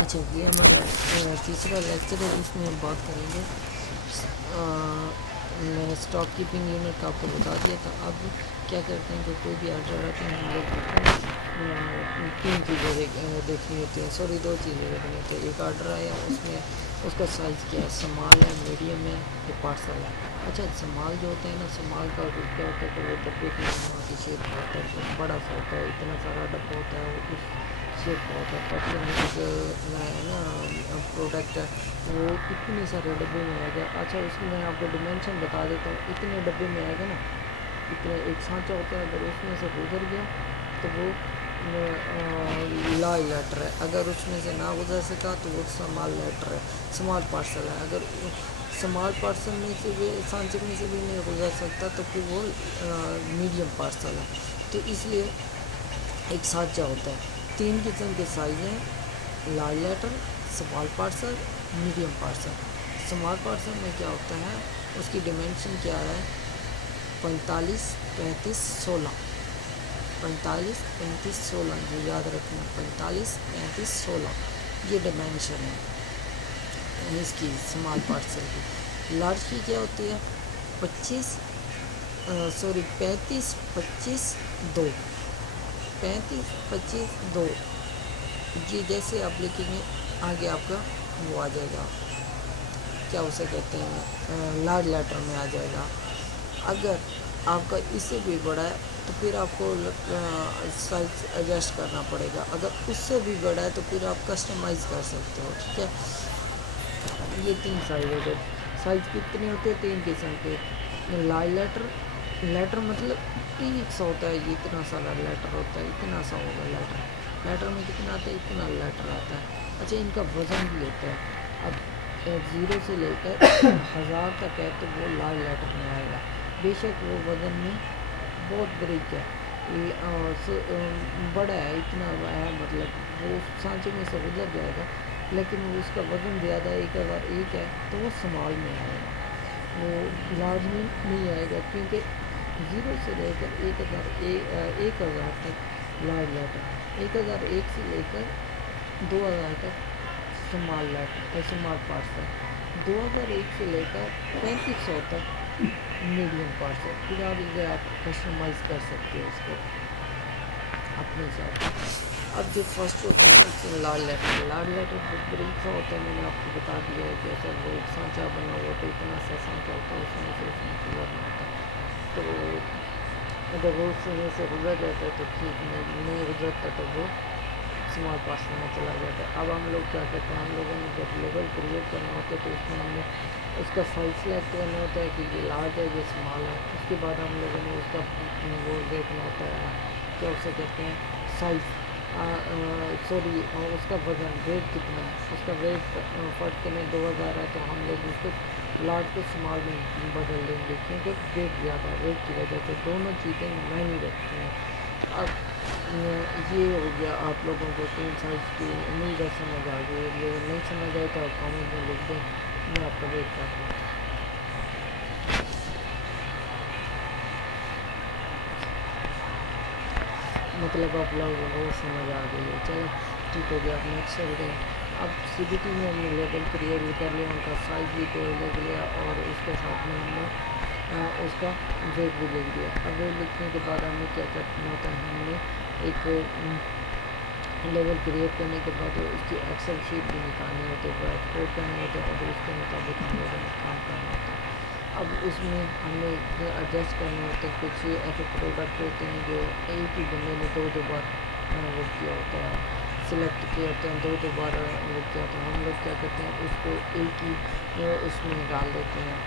اچھا، یہ ہمارا تیسرا لیکچر ہے، اس میں ہم بات کریں گے میں نے اسٹاک کیپنگ یونٹ کا آپ کو بتا دیا تھا. اب کیا کرتے ہیں کہ کوئی بھی آرڈر آتے ہیں ہم لوگ تین چیزیں دیکھنی ہوتی ہیں، سوری دو چیزیں دیکھنی ہوتی ہیں. ایک آرڈر آیا اس میں اس کا سائز کیا ہے، سمال ہے، میڈیم ہے یا پارسل ہے. اچھا، سمال جو ہوتا ہے نا، سمال کا کیا ہوتا ہے کہ وہ ڈبے کی کی شیپ کا ہوتا ہے، بڑا سا ہوتا ہے، اتنا سارا ڈبہ ہوتا ہے، وہ اس شیپ کا ہوتا ہے. پارسل ہے نا پروڈکٹ ہے، وہ اتنے سارے ڈبے میں آئے گا. اچھا، اس میں آپ کو ڈیمینشن بتا دیتا ہوں. اتنے ڈبے میں آئے گا نا، اتنے ایک سانچہ ہوتا ہے، اگر اس میں سے گزر گیا تو وہ لارج لیٹر ہے. اگر اس میں سے نہ گزر سکا تو وہ سمال لیٹر ہے، سمال پارسل ہے. اگر سمال پارسل میں سے بھی سانچے میں سے بھی نہیں گزر سکتا تو پھر وہ میڈیم پارسل ہے. تو اس لیے ایک سانچہ ہوتا ہے. تین قسم کے سائز ہیں: large letter, small parcel, medium parcel. Small parcel میں کیا ہوتا ہے، اس کی ڈیمینشن کیا ہے، 45 35 16. 45 35 16 جو یاد رکھنا، 45 35 16 یہ ڈیمینشن ہے اس کی سمال پارسل کی. لارج کی کیا ہوتی ہے، 35 25 2. 35 25 2 یہ جیسے آپ لکھیں گے آگے آپ کا وہ آ جائے گا، کیا اسے کہتے ہیں، لارج لیٹر میں آ جائے گا. اگر آپ کا اس سے بھی بڑا ہے تو پھر آپ کو سائز ایڈجسٹ کرنا پڑے گا. اگر اس سے بھی بڑا ہے تو پھر آپ کسٹمائز کر سکتے ہو. ٹھیک ہے، یہ تین سائز ہوتے ہیں. سائز کتنے ہوتے ہیں، تین قسم کے. لارج لیٹر، لیٹر مطلب ٹھیک سا ہوتا ہے، یہ اتنا سارا لیٹر ہوتا ہے، اتنا سا ہوگا لیٹر. لیٹر میں کتنا آتا ہے، اتنا لیٹر آتا ہے. اچھا، ان کا وزن بھی ہوتا ہے. اب 0 سے لے کر 1000 تک ہے تو وہ لارج لیٹر میں آئے گا. بے شک وہ وزن میں بہت بریک ہے، بڑا ہے، اتنا ہے، مطلب وہ سانچے میں سے گزر جائے گا، لیکن وہ اس کا وزن زیادہ ہے. 1001 ہے تو وہ سمال میں آئے گا، وہ لارج میں نہیں آئے گا. کیونکہ 0 سے لے کر 1000 تک لارج لیٹر، 1001 سے لے کر 2000 تک سمال لیٹر، سمال پارسل، 2001 سے لے کر 3500 تک میڈیم پارسل. پھر آپ کسٹمائز کر سکتے ہو اس کو اپنے حساب سے. اب جو فرسٹ ہوتا ہے نا اس میں لارج لیٹر، لارج لیٹر بہت بریک سا ہوتا ہے. میں نے آپ کو بتا دیا ہے کہ ایسا وہ ایک سانچہ بنا ہوا ہوتا ہے، اتنا سا سانچہ ہوتا ہے، اس میں سے گزرنا ہوتا ہے. تو اگر وہ اس میں سے گزر جاتا ہے تو ٹھیک، نہیں گزرتا تو وہ سمال پارسل میں چلا جاتا ہے. اب ہم لوگ کیا کرتے ہیں، ہم لوگوں نے جب لیبل کریٹ کرنا ہوتا ہے تو اس میں ہم نے اس کا سائز سلیکٹ کرنا ہوتا ہے کہ یہ لارج ہے، یہ سمال ہے. اس کے بعد ہم لوگوں نے اس کا وہ دیکھنا ہوتا ہے، کیا اسے کہتے ہیں، سائز، سوری اس کا وزن، ویٹ کتنا ہے. اس کا ویٹ فرض کریں 2000 ہے تو ہم لوگ اس کو لارج کو سمال میں بدل دیں گے، کیونکہ ویٹ زیادہ ہے. ویٹ کی وجہ سے دونوں چیزیں معنی رکھتی ہیں. اب یہ ہو گیا آپ لوگوں کو تین سائز کی. امید ہے سمجھ آ گئی. اگر نہیں سمجھ آئے تو آپ کامنٹ میں لکھ دیں، میں آپ کا ویٹ کر رہا ہوں. مطلب آپ لوگوں کو سمجھ آ گئی ہے. چلیں ٹھیک ہو گیا. اب نیکسٹ چلتے ہیں. اب سی بی ٹی میں ہم نے لیبل کریٹ بھی کر لیا، ان کا سائز بھی لکھ لیا، اور اس کے ساتھ میں ہم نے اس کا ویٹ بھی لکھ دیا. اب ویٹ لکھنے کے بعد ہمیں کیا کرنا ہوتا ہے، ہم نے ایک لیول کریٹ کرنے کے بعد اس کی ایکسل شیٹ بھی نکالنی ہوتی ہے، وہ ایکسپورٹ کرنے ہوتے ہیں، اور اس کے مطابق ہم لوگوں نے کام کرنا ہوتا ہے. اب اس میں ہم نے ایڈجسٹ کرنے ہوتے ہیں. کچھ ایسے پروڈکٹ ہوتے ہیں جو ایک ہی بندے نے دو بار وہ کیا ہوتا ہے، سلیکٹ کیے ہوتے ہیں، دو بار وہ کیا ہوتا ہے. ہم لوگ کیا کرتے ہیں، اس کو ایک ہی اس میں ڈال دیتے ہیں،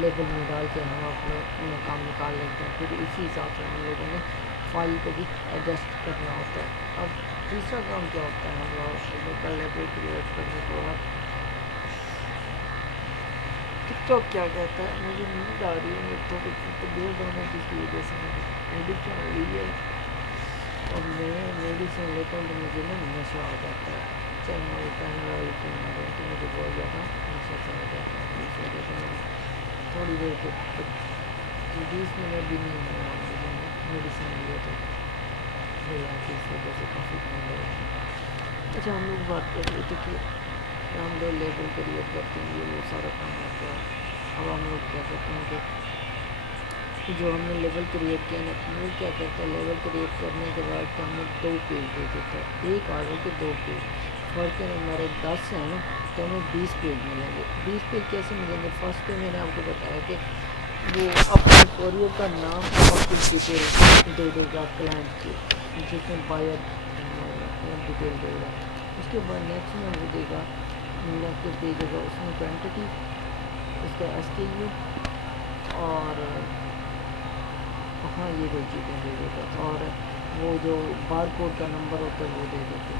لیبل میں ڈال کے ہم اپنا کام نکال لیتے ہیں. پھر اسی حساب سے ہم لوگوں نے فائل کو بھی ایڈجسٹ کرنا ہوتا ہے. اب تیسرا کام کیا ہوتا ہے، ہم لوگ کا لیبل کریٹ کرنے کے بعد ٹک ٹاک کیا کہتا ہے، مجھے نیند آ رہی ہے، میں تھوڑی سی طبیعت ڈاؤن جس کی وجہ سے میں نے میڈیسن لی ہے، اور میں میڈیسن لیتا ہوں تو مجھے نا نشہ آ جاتا ہے. چاہے میں وہ پیناڈول کیوں نہ لوں تو مجھے بہت زیادہ نشہ سا ہو جاتا ہے. اس وجہ سے میں نے تھوڑی دیر کے 20 منٹ بھی نہیں ہوئے ہیں مجھے میڈیسن لیے تو اس وجہ سے کافی نیند آ رہی ہے. اچھا ہم لوگ بات کر رہے تھے کہ ہم لوگ لیبل کریٹ کرتے ہیں، یہ وہ سارا کام ہوتا ہے. اب ہم لوگ کیا کرتے ہیں کہ جو ہم نے لیبل کریٹ کیا نا، وہ کیا کرتا ہے لیبل کریٹ کرنے کے بعد ہمیں 2 پیج دے دیتا ہے، ایک آرڈر کے 2 پیج. فرق ہے ہمارے 10 ہے نا، تو ہمیں 20 پیج ملیں گے. 20 پیج کیسے ملیں گے؟ فرسٹ پہ میں نے آپ کو بتایا کہ وہ اپنے کوریئر کا نام اور کچھ ڈیٹیل دے دے گا کلائنٹ کی، جس میں بائر ڈیٹیل دے گا. اس کے بعد نیکسٹ میں وہ دے گا، نیکسٹ دے دے گا اس میں کوانٹٹی، اس کا ایس کے یو، اور ہاں یہ 2 چیزیں دے دیتا. اور وہ جو بار کوڈ کا نمبر ہوتا ہے وہ دے دیتے.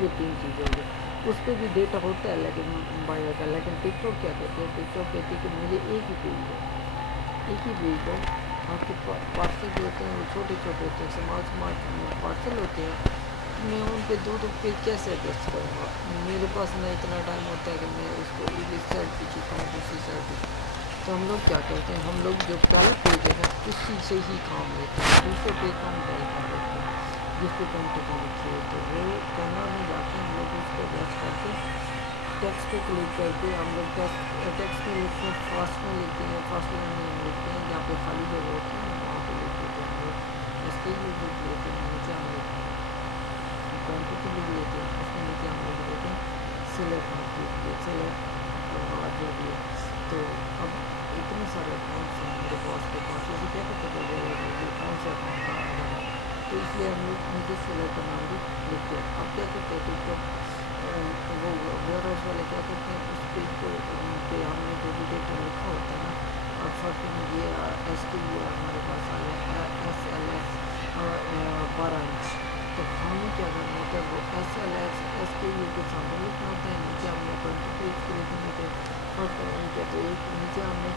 یہ 3 چیزیں ہو گئی. اس پہ بھی ڈیٹا ہوتا ہے لیکن بائر کا. لیکن ٹک ٹاک کیا کہتے ہیں؟ ٹک ٹاک کہتے ہیں کہ مجھے ایک ہی پیج دو، ایک ہی پیج دو. آپ کے پارسل جو ہوتے ہیں وہ چھوٹے چھوٹے ہوتے ہیں، سمال پارسل ہوتے ہیں. میں ان پہ 2 پیج کیسے ایڈجسٹ کروں گا؟ میرے پاس نہ اتنا ٹائم ہوتا ہے کہ میں اس کو اس سائڈ پہ کھینچوں دوسری سائڈ پہ. تو ہم لوگ کیا کرتے ہیں، ہم لوگ جو پہلا پیج ہے نا اسی سے ہی کام لیتے ہیں. دوسرے پیج کو ہم ڈیل کر دیتے ہیں جس پہ کوانٹٹی لکھی ہے. تو وہ کارنر میں جا کے ہم لوگ اس کو ایڈجسٹ کر کے ٹیکسٹ پہ کلک کر کے ہم لوگ ٹیکسٹ میں لکھتے ہیں، فاسٹ میں لکھتے ہیں. فاسٹ لائن میں ہم لکھتے ہیں جہاں پہ خالی جگہ ہوتی ہے نا وہاں پہ لکھ دیتے ہیں. ہم لوگ ایس کے یو لکھ لیتے ہیں، نیچے ہم لوگ کوانٹٹی لکھ لیتے ہیں، اس کے نیچے ہم لوگ دیتے ہیں سیلر کوانٹٹی، سیلر جو بھی ہے. تو اب اتنے سارے اکاؤنٹس ہیں میرے پاس کے پاس، اسے کیسے پتہ چلے گا کہ کون سے اکاؤنٹ کا آڈر ہے؟ تو اس لیے ہم لوگ نیچے سیلر کا نام بھی لکھتے ہیں. اب کیا کرتے ہیں ٹک ٹاک وہ ویئر ہاؤس والے کیا کرتے ہیں، اس پیج کو پہ ہم نے جو بھی ڈیٹا لکھا ہوتا ہے نا، اب فرق میں یہ ایس کے یو ہمارے پاس آیا ایس ایل ایس 12 انچ. تو ہم نے کیا کرنا ہوتا ہے، وہ ایس ایل ایس کے یو کے سامنے لکھنا ہوتا ہے. نیچے ہم نے کوانٹٹی اس کی لکھنی ہوتی ہے. فرق کیا تو ایک نیچے ہم نے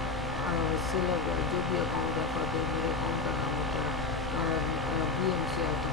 سیلر جو بھی اکاؤنٹ ہے، فرق میرے اکاؤنٹ کا نام ہوتا ہے B M C R T